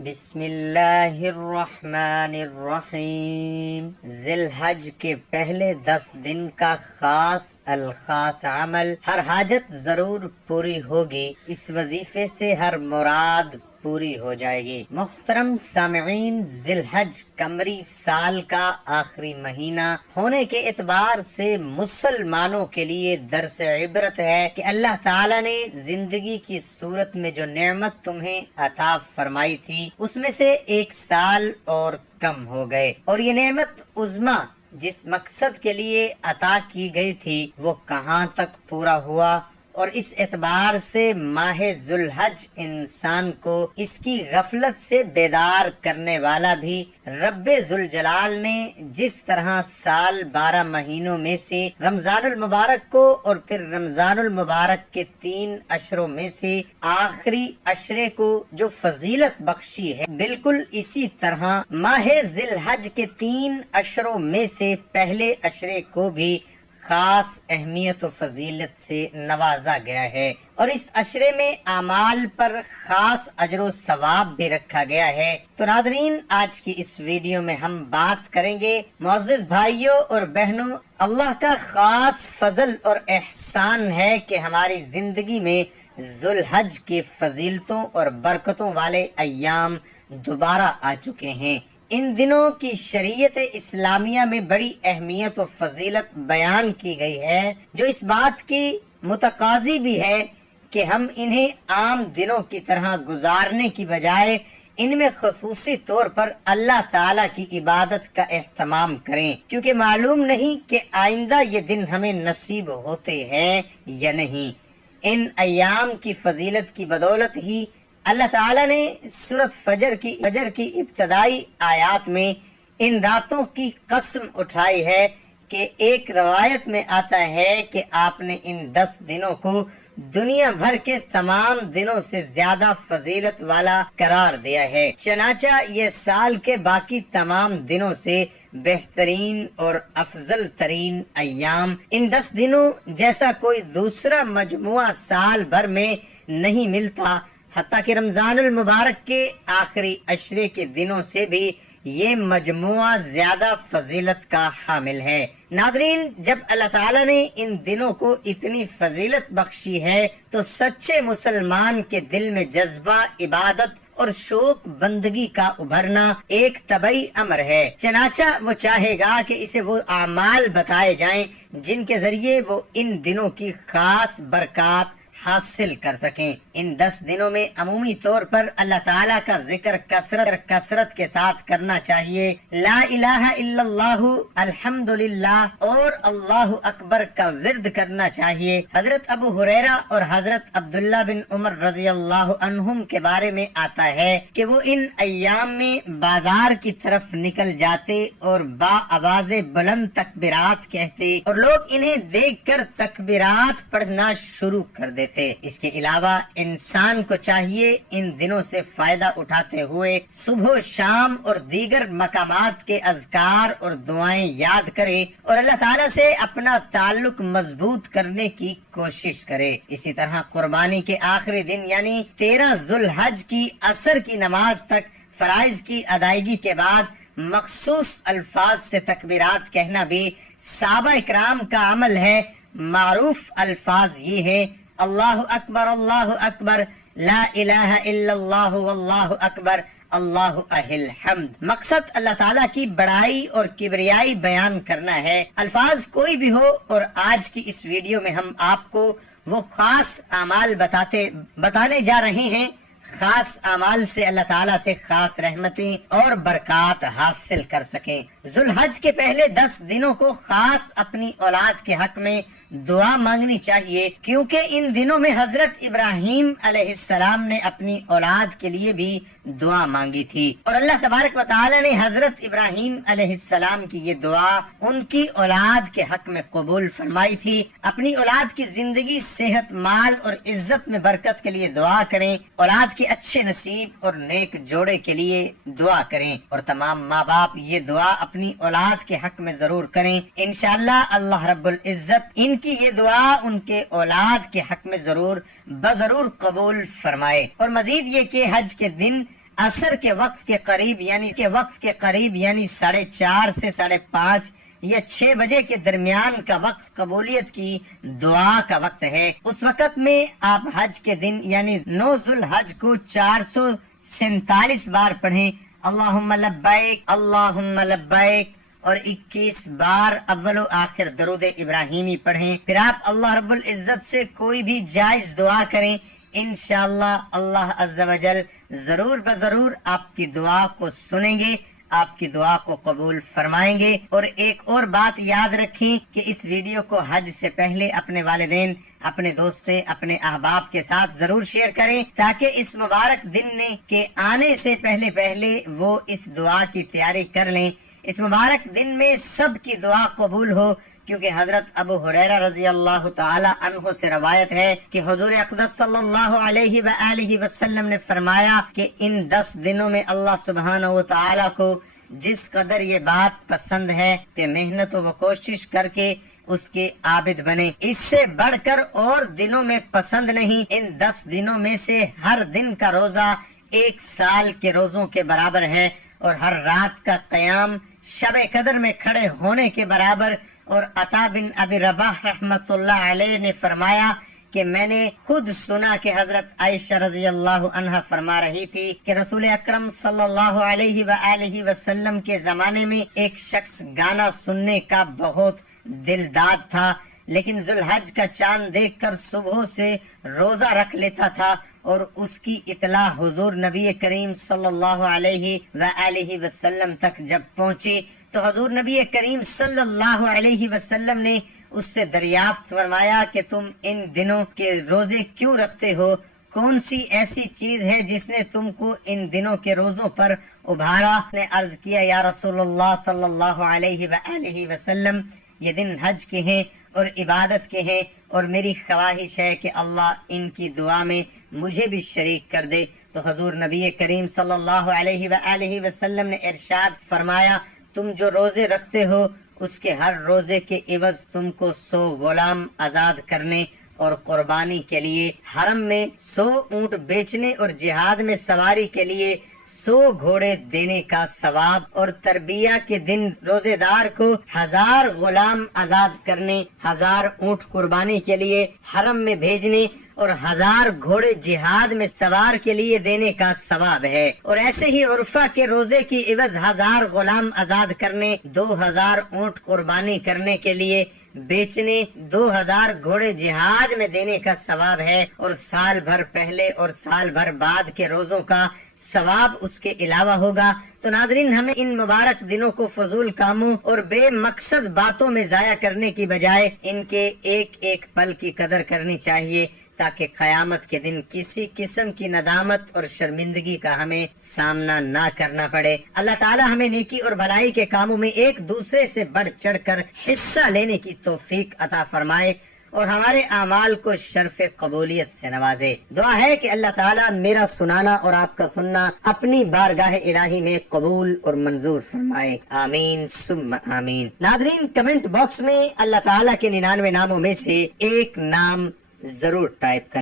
بسم اللہ الرحمن الرحیم۔ ذی الحج کے پہلے 10 دن کا خاص الخاص عمل، ہر حاجت ضرور پوری ہوگی، اس وظیفے سے ہر مراد پوری ہو جائے گی۔ محترم سامعین، ذی الحج قمری سال کا آخری مہینہ ہونے کے اعتبار سے مسلمانوں کے لیے درس عبرت ہے کہ اللہ تعالیٰ نے زندگی کی صورت میں جو نعمت تمہیں عطا فرمائی تھی اس میں سے 1 سال اور کم ہو گئے، اور یہ نعمت عظمی جس مقصد کے لیے عطا کی گئی تھی وہ کہاں تک پورا ہوا۔ اور اس اعتبار سے ماہ ذی الحج انسان کو اس کی غفلت سے بیدار کرنے والا بھی رب ذوالجلال نے جس طرح سال 12 مہینوں میں سے رمضان المبارک کو اور پھر رمضان المبارک کے 3 اشروں میں سے آخری اشرے کو جو فضیلت بخشی ہے، بالکل اسی طرح ماہ ذی الحج کے 3 اشروں میں سے پہلے اشرے کو بھی خاص اہمیت و فضیلت سے نوازا گیا ہے، اور اس اشرے میں اعمال پر خاص اجر و ثواب بھی رکھا گیا ہے۔ تو ناظرین، آج کی اس ویڈیو میں ہم بات کریں گے معزز بھائیوں اور بہنوں، اللہ کا خاص فضل اور احسان ہے کہ ہماری زندگی میں ذی الحج کی فضیلتوں اور برکتوں والے ایام دوبارہ آ چکے ہیں۔ ان دنوں کی شریعت اسلامیہ میں بڑی اہمیت و فضیلت بیان کی گئی ہے، جو اس بات کی متقاضی بھی ہے کہ ہم انہیں عام دنوں کی طرح گزارنے کی بجائے ان میں خصوصی طور پر اللہ تعالیٰ کی عبادت کا اہتمام کریں، کیونکہ معلوم نہیں کہ آئندہ یہ دن ہمیں نصیب ہوتے ہیں یا نہیں۔ ان ایام کی فضیلت کی بدولت ہی اللہ تعالیٰ نے سورۃ فجر کی ابتدائی آیات میں ان راتوں کی قسم اٹھائی ہے کہ ایک روایت میں آتا ہے کہ آپ نے ان 10 دنوں کو دنیا بھر کے تمام دنوں سے زیادہ فضیلت والا قرار دیا ہے، چنانچہ یہ سال کے باقی تمام دنوں سے بہترین اور افضل ترین ایام ان 10 دنوں جیسا کوئی دوسرا مجموعہ سال بھر میں نہیں ملتا، حتیٰ کہ رمضان المبارک کے آخری اشرے کے دنوں سے بھی یہ مجموعہ زیادہ فضیلت کا حامل ہے۔ ناظرین، جب اللہ تعالیٰ نے ان دنوں کو اتنی فضیلت بخشی ہے تو سچے مسلمان کے دل میں جذبہ عبادت اور شوق بندگی کا ابھرنا ایک طبعی امر ہے، چنانچہ وہ چاہے گا کہ اسے وہ اعمال بتائے جائیں جن کے ذریعے وہ ان دنوں کی خاص برکات حاصل کر سکیں۔ ان 10 دنوں میں عمومی طور پر اللہ تعالیٰ کا ذکر کثرت کے ساتھ کرنا چاہیے، لا الہ الا اللہ، الحمدللہ اور اللہ اکبر کا ورد کرنا چاہیے۔ حضرت ابو ہریرہ اور حضرت عبداللہ بن عمر رضی اللہ عنہم کے بارے میں آتا ہے کہ وہ ان ایام میں بازار کی طرف نکل جاتے اور با آواز بلند تکبیرات کہتے، اور لوگ انہیں دیکھ کر تکبیرات پڑھنا شروع کر دیتے۔ اس کے علاوہ انسان کو چاہیے ان دنوں سے فائدہ اٹھاتے ہوئے صبح و شام اور دیگر مقامات کے اذکار اور دعائیں یاد کرے اور اللہ تعالیٰ سے اپنا تعلق مضبوط کرنے کی کوشش کرے۔ اسی طرح قربانی کے آخری دن یعنی 13 ذی الحج کی عصر کی نماز تک فرائض کی ادائیگی کے بعد مخصوص الفاظ سے تکبیرات کہنا بھی صحابہ اکرام کا عمل ہے۔ معروف الفاظ یہ ہے: اللہ اکبر، لا الہ الا اللہ واللہ اکبر، اللہ الحمد۔ مقصد اللہ تعالیٰ کی بڑائی اور کبریائی بیان کرنا ہے، الفاظ کوئی بھی ہو۔ اور آج کی اس ویڈیو میں ہم آپ کو وہ خاص اعمال بتانے جا رہے ہیں، خاص اعمال سے اللہ تعالیٰ سے خاص رحمتیں اور برکات حاصل کر سکیں۔ ذی الحج کے پہلے 10 دنوں کو خاص اپنی اولاد کے حق میں دعا مانگنی چاہیے، کیونکہ ان دنوں میں حضرت ابراہیم علیہ السلام نے اپنی اولاد کے لیے بھی دعا مانگی تھی، اور اللہ تبارک و تعالی نے حضرت ابراہیم علیہ السلام کی یہ دعا ان کی اولاد کے حق میں قبول فرمائی تھی۔ اپنی اولاد کی زندگی، صحت، مال اور عزت میں برکت کے لیے دعا کریں، اولاد کے اچھے نصیب اور نیک جوڑے کے لیے دعا کریں، اور تمام ماں باپ یہ دعا اپنی اولاد کے حق میں ضرور کریں۔ انشاءاللہ اللہ رب العزت ان کی یہ دعا ان کے اولاد کے حق میں ضرور قبول فرمائے۔ اور مزید یہ کہ حج کے دن عصر کے وقت کے قریب یعنی 4:30 سے 5:30 یا 6 بجے کے درمیان کا وقت قبولیت کی دعا کا وقت ہے۔ اس وقت میں آپ حج کے دن یعنی 9 ذوالحج کو 447 بار پڑھیں اللہم لبیک اللہم لبیک، اور 21 بار اول و آخر درود ابراہیمی پڑھیں۔ پھر آپ اللہ رب العزت سے کوئی بھی جائز دعا کریں، انشاءاللہ اللہ عز و جل ضرور بضرور آپ کی دعا کو سنیں گے، آپ کی دعا کو قبول فرمائیں گے۔ اور ایک اور بات یاد رکھیں کہ اس ویڈیو کو حج سے پہلے اپنے والدین، اپنے دوستیں، اپنے احباب کے ساتھ ضرور شیئر کریں تاکہ اس مبارک دن کے آنے سے پہلے وہ اس دعا کی تیاری کر لیں۔ اس مبارک دن میں سب کی دعا قبول ہو، کیونکہ حضرت ابو ہریرہ رضی اللہ تعالی عنہ سے روایت ہے کہ حضور اقدس صلی اللہ علیہ وآلہ وسلم نے فرمایا کہ ان 10 دنوں میں اللہ سبحانہ و تعالی کو جس قدر یہ بات پسند ہے کہ محنت و کوشش کر کے اس کے عابد بنے، اس سے بڑھ کر اور دنوں میں پسند نہیں۔ ان 10 دنوں میں سے ہر دن کا روزہ 1 سال کے روزوں کے برابر ہے، اور ہر رات کا قیام شب قدر میں کھڑے ہونے کے برابر۔ اور عطا بن ابی رباح رحمت اللہ علیہ نے فرمایا کہ میں نے خود سنا کہ حضرت عائشہ رضی اللہ عنہا فرما رہی تھی کہ رسول اکرم صلی اللہ علیہ وآلہ وسلم کے زمانے میں ایک شخص گانا سننے کا بہت دلداد تھا، لیکن ذوالحج کا چاند دیکھ کر صبح سے روزہ رکھ لیتا تھا، اور اس کی اطلاع حضور نبی کریم صلی اللہ علیہ وآلہ وسلم تک جب پہنچی تو حضور نبی کریم صلی اللہ علیہ وسلم نے اس سے دریافت فرمایا کہ تم ان دنوں کے روزے کیوں رکھتے ہو؟ کون سی ایسی چیز ہے جس نے تم کو ان دنوں کے روزوں پر ابھارا؟ نے عرض کیا یا رسول اللہ صلی اللہ علیہ وآلہ وسلم، یہ دن حج کے ہیں اور عبادت کے ہیں، اور میری خواہش ہے کہ اللہ ان کی دعا میں مجھے بھی شریک کر دے۔ تو حضور نبی کریم صلی اللہ علیہ وآلہ وسلم نے ارشاد فرمایا تم جو روزے رکھتے ہو اس کے ہر روزے کے عوض تم کو 100 غلام آزاد کرنے اور قربانی کے لیے حرم میں 100 اونٹ بیچنے اور جہاد میں سواری کے لیے 100 گھوڑے دینے کا ثواب، اور تربیہ کے دن روزے دار کو 1000 غلام آزاد کرنے، 1000 اونٹ قربانی کے لیے حرم میں بھیجنے اور 1000 گھوڑے جہاد میں سوار کے لیے دینے کا ثواب ہے۔ اور ایسے ہی عرفہ کے روزے کی عوض 1000 غلام آزاد کرنے، 2000 اونٹ قربانی کرنے کے لیے بیچنے، 2000 گھوڑے جہاد میں دینے کا ثواب ہے، اور سال بھر پہلے اور سال بھر بعد کے روزوں کا ثواب اس کے علاوہ ہوگا۔ تو ناظرین، ہمیں ان مبارک دنوں کو فضول کاموں اور بے مقصد باتوں میں ضائع کرنے کی بجائے ان کے ایک ایک پل کی قدر کرنی چاہیے تاکہ قیامت کے دن کسی قسم کی ندامت اور شرمندگی کا ہمیں سامنا نہ کرنا پڑے۔ اللہ تعالی ہمیں نیکی اور بھلائی کے کاموں میں ایک دوسرے سے بڑھ چڑھ کر حصہ لینے کی توفیق عطا فرمائے اور ہمارے اعمال کو شرف قبولیت سے نوازے۔ دعا ہے کہ اللہ تعالیٰ میرا سنانا اور آپ کا سننا اپنی بارگاہ الہی میں قبول اور منظور فرمائے، آمین ثم آمین۔ ناظرین، کمنٹ باکس میں اللہ تعالیٰ کے 99 ناموں میں سے ایک نام ضرور ٹائپ کریں۔